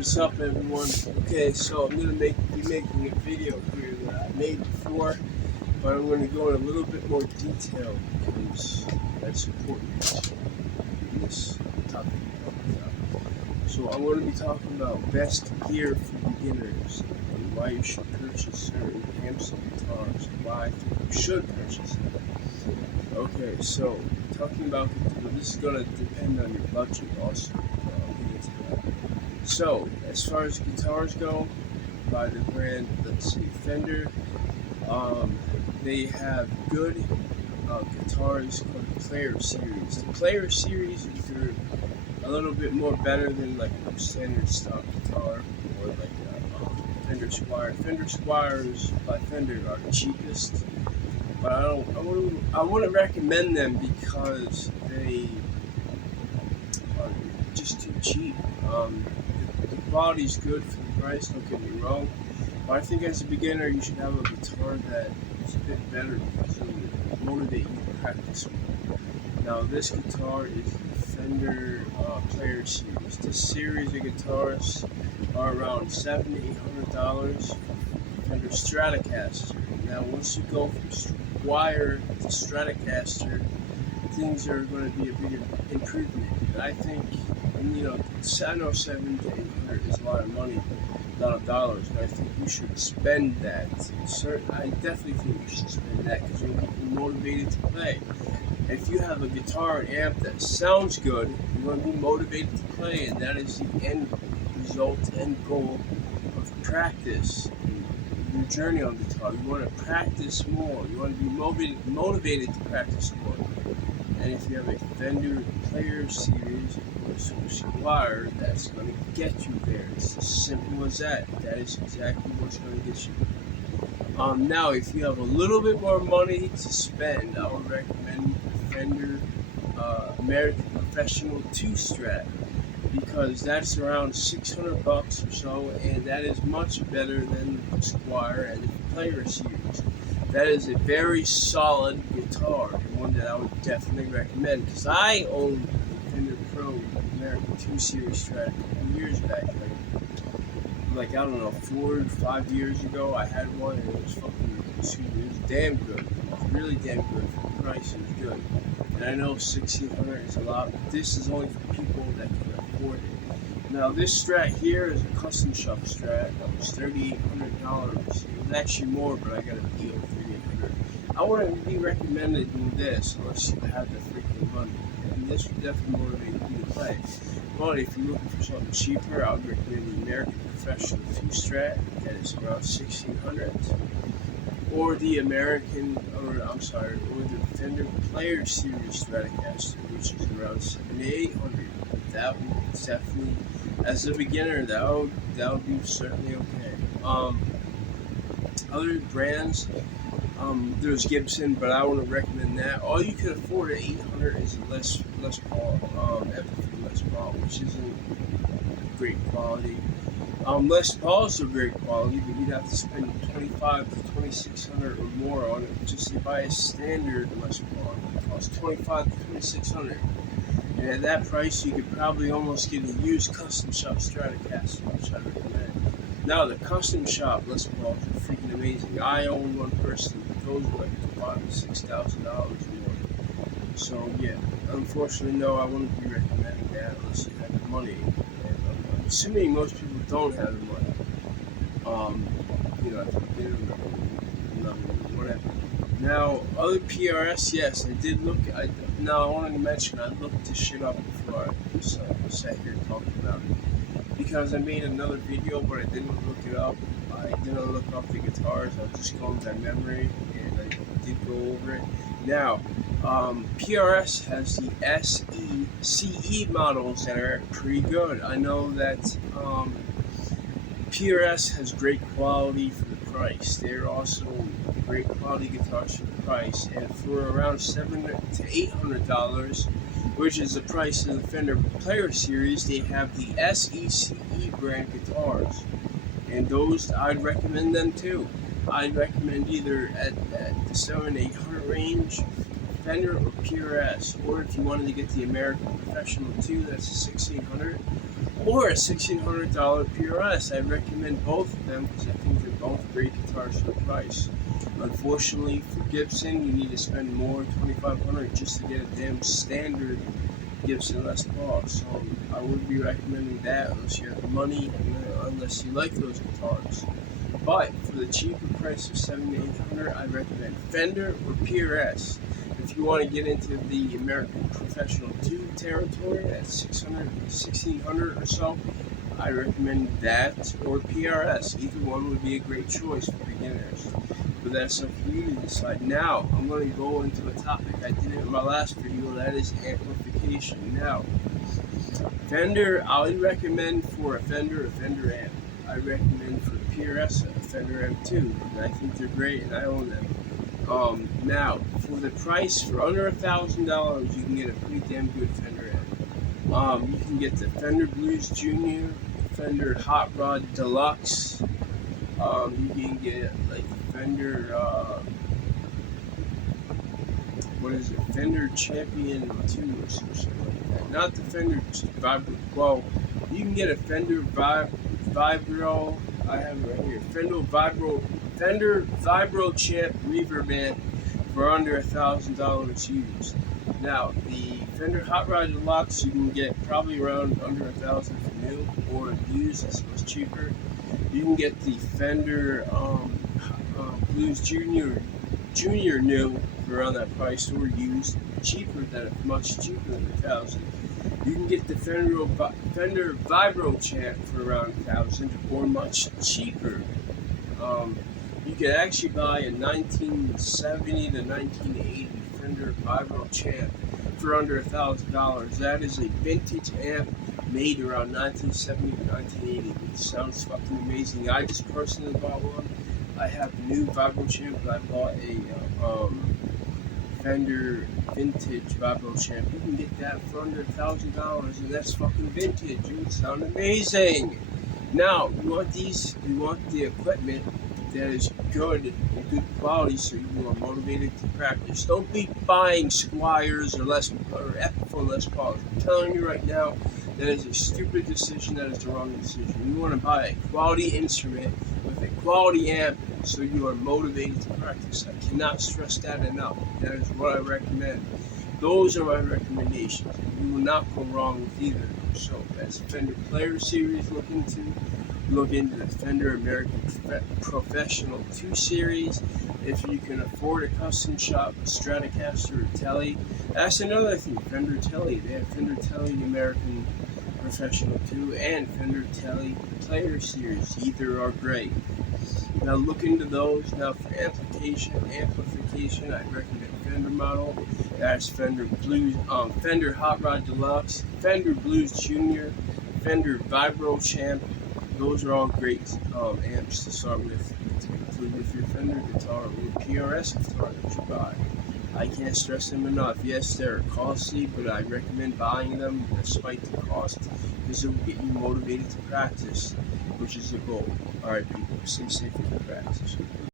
What's up, everyone? Okay, so I'm gonna be making a video here that I made before, but I'm gonna go in a little bit more detail because that's important in this topic. So I'm going to be talking about best gear for beginners and why you should purchase certain amps and guitars, and why I think you should purchase them. Okay, so talking about this is going to depend on your budget also. I'll get into that. So, as far as guitars go, by the brand, let's see, Fender, they have good guitars called the Player Series. The Player Series is a little bit more better than like a standard stock guitar or like Fender Squier. Fender Squiers by Fender are the cheapest, but I wouldn't recommend them because they are just too cheap. The quality's good for the price, don't get me wrong, but I think as a beginner you should have a guitar that is a bit better because it will motivate you to practice more. Now this guitar is the Fender Player Series. This series of guitars are around $700 to $800 for Fender Stratocaster. Now once you go from Squier to Stratocaster, things are going to be a big improvement. And I think, I know $700 to $800 is a lot of money, a lot of dollars, but I think you should spend that. I definitely think you should spend that because you'll be motivated to play. If you have a guitar and amp that sounds good, you're going to be motivated to play, and that is the end result, end goal of practice. Your journey on guitar. You want to practice more. You want to be motivated to practice more. And if you have a Fender Player Series or Squier, that's going to get you there. It's as simple as that. That is exactly what's going to get you. Now, if you have a little bit more money to spend, I would recommend the Fender American Professional 2 Strat, because that's around $600 or so, and that is much better than the Squier and the Player Series. That is a very solid guitar, and one that I would definitely recommend, because I owned the Fender Pro American 2 Series Strat a couple years back. Like I don't know, 4 or 5 years ago, I had one, and it was damn good. It was really damn good. For the price, it was good. And I know $1,600 is a lot, but this is only for people that can afford it. Now, this Strat here is a custom shop Strat that was $3,800. It was actually more, but I got a deal for $3,800. I wouldn't be recommending this unless you have the freaking money. And this would definitely motivate you to play. But if you're looking for something cheaper, I would recommend the American Professional 2 Strat, that is around $1,600, or the or the Fender Player Series Stratocaster, which is around $700 to $800. That would definitely, as a beginner, that would be certainly okay. Other brands, there's Gibson, but I wouldn't recommend that. All you can afford at $800 is a Les Paul, Epiphone Les Paul, which isn't great quality. Les Paul's are great quality, but you'd have to spend $2,500 to $2,600 or more on it just to buy a standard Les Paul. It costs $2,500 to $2,600, and at that price, you could probably almost get a used custom shop Stratocaster, which I recommend. Now, the custom shop Les Pauls are freaking amazing. I own one personally. Those are like $5,000 to $6,000 more. So yeah, unfortunately, no, I wouldn't be recommending that unless you have the money. And I'm assuming most people don't have the money. At the beginning of whatever. Now, other PRS, yes, I did look. Now, I wanted to mention I looked this shit up before I sat here talking about it, because I made another video, but I didn't look it up. I didn't look up the guitars. I was just going by memory, and I did go over it. Now, PRS has the SE models that are pretty good. I know that PRS has great quality for the price. They're also great quality guitars for the price, and for around $700 to $800, which is the price of the Fender Player Series, they have the SECE brand guitars, and those I'd recommend them too. I'd recommend either at the $700 to $800 range Fender or PRS, or if you wanted to get the American Professional 2, that's a $1,600, or a $1,600 PRS. I recommend both of them because I think they're both great guitars for the price. Unfortunately, for Gibson, you need to spend more, $2,500, just to get a damn standard Gibson Les Paul. So I would be recommending that unless you have the money, unless you like those guitars. But for the cheaper price of $700 to $800, I recommend Fender or PRS. If you want to get into the American Professional 2 territory at $600, $1,600 or so, I recommend that or PRS. Either one would be a great choice for beginners. But that's up for you to decide. Now, I'm going to go into a topic I did in my last video, that is amplification. Now, Fender, I would recommend for a Fender amp. I recommend for PRS a Fender amp too, and I think they're great and I own them. Now, for the price, for under $1,000, you can get a pretty damn good Fender amp. You can get the Fender Blues Junior, Fender Hot Rod Deluxe. You can get like Fender, Fender Champion 2 or something like that. Not the Fender Vibro. Well, you can get a Fender Vibro. I have it right here. Fender Vibro Champ Reverb amp for under $1,000 used. Now, the Fender Hot Rod Deluxe you can get probably around under $1,000 for new, or used, it's much cheaper. You can get the Fender Blues Junior new for around that price, or used much cheaper than $1,000. You can get the Fender Vibro Champ for around $1,000, or much cheaper. You can actually buy a 1970 to 1980 Fender Vibro Champ for under $1,000. That is a vintage amp made around 1970 to 1980. It sounds fucking amazing. I just personally bought one. I have a new Vibro Champ, but I bought a Fender vintage Vibro Champ. You can get that for under $1,000, and that's fucking vintage. It would sound amazing. Now, you want the equipment that is good and good quality, so you are motivated to practice. Don't be buying Squiers or Epiphone Les Pauls. I'm telling you right now, that is a stupid decision. That is the wrong decision. You want to buy a quality instrument with a quality amp, so you are motivated to practice. I cannot stress that enough. That is what I recommend. Those are my recommendations. You will not go wrong with either of them. So, as Fender Player Series, look into the Fender American Professional 2 series. If you can afford a custom shop, a Stratocaster or Tele. That's another thing, Fender Tele. They have Fender Tele American Professional 2 and Fender Tele Player Series. Either are great. Now look into those. Now for amplification, I recommend Fender model. That's Fender Hot Rod Deluxe, Fender Blues Junior, Fender Vibro Champ. Those are all great amps to start with, to include with your Fender guitar or PRS guitar that you buy. I can't stress them enough. Yes, they're costly, but I recommend buying them despite the cost, because it will get you motivated to practice, which is the goal. Alright people, stay safe in your practice.